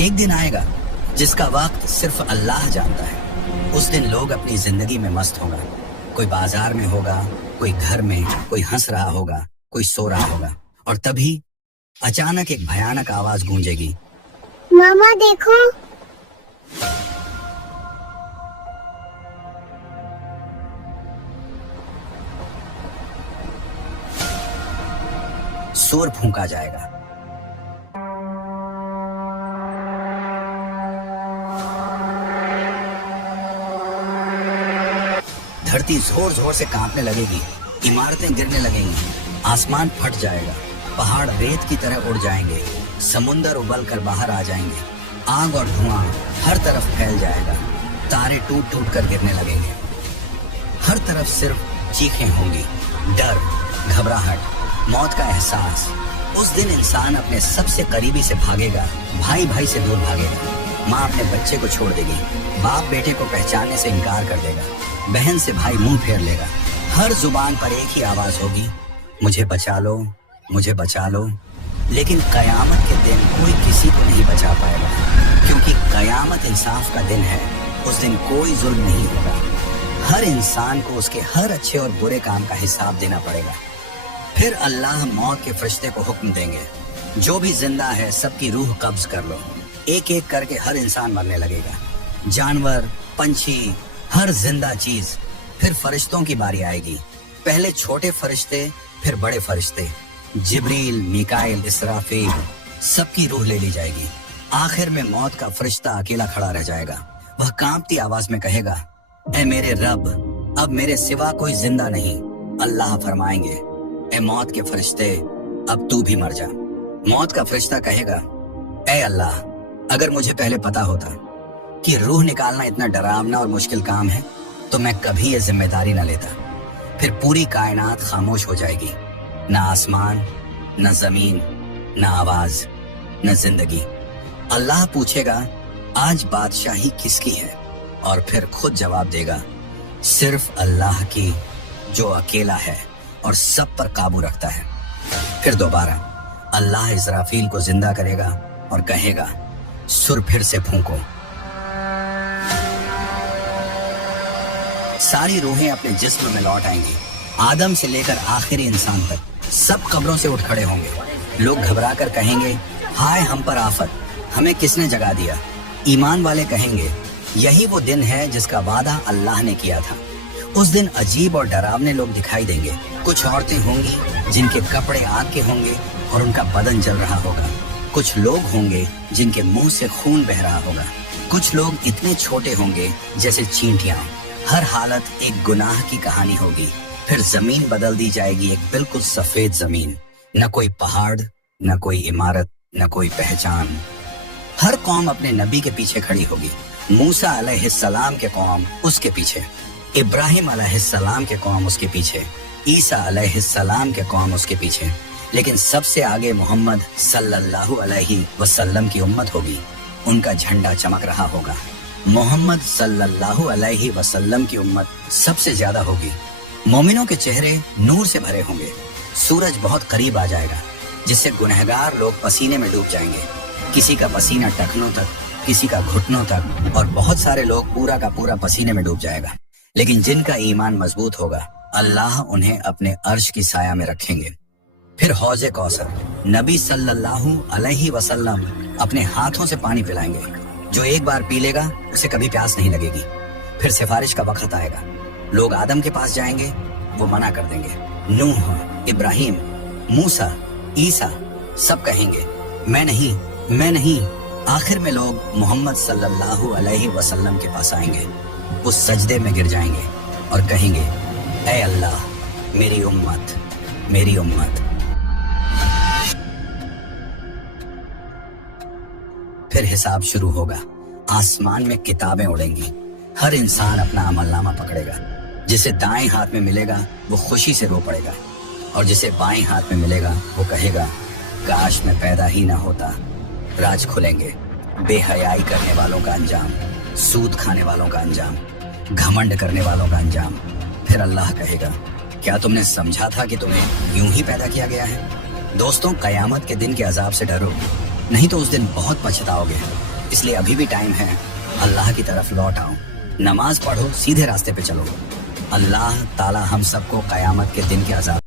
एक दिन आएगा जिसका वक्त सिर्फ अल्लाह जानता है। उस दिन लोग अपनी जिंदगी में मस्त होगा। कोई बाजार में होगा, कोई घर में, कोई हंस रहा होगा, कोई सो रहा होगा। और तभी अचानक एक भयानक आवाज गूंजेगी, मामा देखो। शोर फूंका जाएगा। धरती जोर जोर से कांपने लगेगी, इमारतें गिरने लगेंगी, आसमान फट जाएगा, पहाड़ रेत की तरह उड़ जाएंगे, समुंदर उबल कर बाहर आ जाएंगे, आग और धुआं हर तरफ फैल जाएगा, तारे टूट टूट कर गिरने लगेंगे। हर तरफ सिर्फ चीखें होंगी, डर, घबराहट, मौत का एहसास। उस दिन इंसान अपने सबसे करीबी से भागेगा, भाई भाई से दूर भागेगा, माँ अपने बच्चे को छोड़ देगी, बाप बेटे को पहचानने से इनकार कर देगा, बहन से भाई मुंह फेर लेगा। हर जुबान पर एक ही आवाज होगी, मुझे बचा लो, मुझे बचा लो। लेकिन कयामत के दिन कोई किसी को नहीं बचा पाएगा, क्योंकि कयामत इंसाफ का दिन है। उस दिन कोई जुल्म नहीं होगा। हर इंसान को उसके हर अच्छे और बुरे काम का हिसाब देना पड़ेगा। फिर अल्लाह मौत के फरिश्ते को हुक्म देंगे, जो भी जिंदा है सबकी रूह कब्ज कर लो। एक एक करके हर इंसान मरने लगेगा, जानवर, पंछी, हर जिंदा चीज। फिर फरिश्तों की बारी आएगी, पहले छोटे फरिश्ते, फिर बड़े फरिश्ते, जिब्रील, मीकाइल, इसराफील, सबकी रूह ले ली जाएगी। आखिर में मौत का फरिश्ता अकेला खड़ा रह जाएगा। वह कांपती आवाज में कहेगा, ए मेरे रब, अब मेरे सिवा कोई जिंदा नहीं। अल्लाह फरमाएंगे, ए मौत के फरिश्ते, अब तू भी मर जा। मौत का फरिश्ता कहेगा, ए अल्लाह, अगर मुझे पहले पता होता कि रूह निकालना इतना डरावना और मुश्किल काम है तो मैं कभी ये जिम्मेदारी न लेता। फिर पूरी कायनात खामोश हो जाएगी, न आसमान, न जमीन, न आवाज, न जिंदगी। अल्लाह पूछेगा, आज बादशाही किसकी है? और फिर खुद जवाब देगा, सिर्फ अल्लाह की, जो अकेला है और सब पर काबू रखता है। फिर दोबारा अल्लाह इस्राफील को जिंदा करेगा और कहेगा, सुर फिर से फूंको। सारी रूहें अपने जिस्म में लौट आएंगी। आदम से लेकर आखिरी इंसान तक सब कब्रों से उठ खड़े होंगे। लोग घबरा कर कहेंगे, हाय हम पर आफत, हमें किसने जगा दिया? ईमान वाले कहेंगे, यही वो दिन है जिसका वादा अल्लाह ने किया था। उस दिन अजीब और डरावने लोग दिखाई देंगे। कुछ औरतें होंगी जिनके कपड़े आग के होंगे और उनका बदन जल रहा होगा। कुछ लोग होंगे जिनके मुंह से खून बह रहा होगा। कुछ लोग इतने छोटे होंगे जैसे चींटियां। हर हालत एक गुनाह की कहानी होगी। फिर जमीन बदल दी जाएगी, एक बिल्कुल सफेद जमीन, न कोई पहाड़, न कोई इमारत, न कोई पहचान। हर कौम अपने नबी के पीछे खड़ी होगी। मूसा अलैहिस्सलाम के कौम उसके पीछे, इब्राहिम अलैहिस्सलाम के कौम उसके पीछे, ईसा अलैहिस्सलाम के कौम उसके पीछे। लेकिन सबसे आगे मोहम्मद सल्लल्लाहु अलैहि वसल्लम की उम्मत होगी। उनका झंडा चमक रहा होगा। मोहम्मद सल्लल्लाहु अलैहि वसल्लम की उम्मत सबसे ज्यादा होगी। मोमिनों के चेहरे नूर से भरे होंगे। सूरज बहुत करीब आ जाएगा, जिससे गुनहगार लोग पसीने में डूब जाएंगे। किसी का पसीना टखनों तक, किसी का घुटनों तक, और बहुत सारे लोग पूरा का पूरा पसीने में डूब जाएगा। लेकिन जिनका ईमान मजबूत होगा, अल्लाह उन्हें अपने अर्श की साया में रखेंगे। फिर हौज़े कौसर, नबी सल्लल्लाहु अलैहि वसल्लम अपने हाथों से पानी पिलाएंगे। जो एक बार पी लेगा उसे कभी प्यास नहीं लगेगी। फिर सिफारिश का वक्त आएगा। लोग आदम के पास जाएंगे, वो मना कर देंगे। नूह, इब्राहिम, मूसा, ईसा सब कहेंगे, मैं नहीं, मैं नहीं। आखिर में लोग मोहम्मद सल्लल्लाहु अलैहि वसल्लम के पास आएंगे। वो सजदे में गिर जाएंगे और कहेंगे, ऐ अल्लाह, मेरी उम्मत, मेरी उम्मत। फिर हिसाब शुरू होगा। आसमान में किताबें उड़ेंगी। हर इंसान अपना अमलनामा पकड़ेगा। जिसे दाएं हाथ में मिलेगा वो खुशी से रो पड़ेगा, और जिसे बाएं हाथ में मिलेगा वो कहेगा, काश मैं पैदा ही ना होता। राज खुलेंगे। बेहयाई करने वालों का अंजाम, सूद खाने वालों का अंजाम, घमंड करने वालों का अंजाम। फिर अल्लाह कहेगा, क्या तुमने समझा था कि तुम्हें यूं ही पैदा किया गया है? दोस्तों, कयामत के दिन के अजाब से डरो, नहीं तो उस दिन बहुत पछताओगे। اس لیے ابھی بھی ٹائم ہے, اللہ کی طرف لوٹ آؤ, نماز پڑھو, سیدھے راستے پہ چلو. اللہ تعالی ہم سب کو قیامت کے دن کے عذاب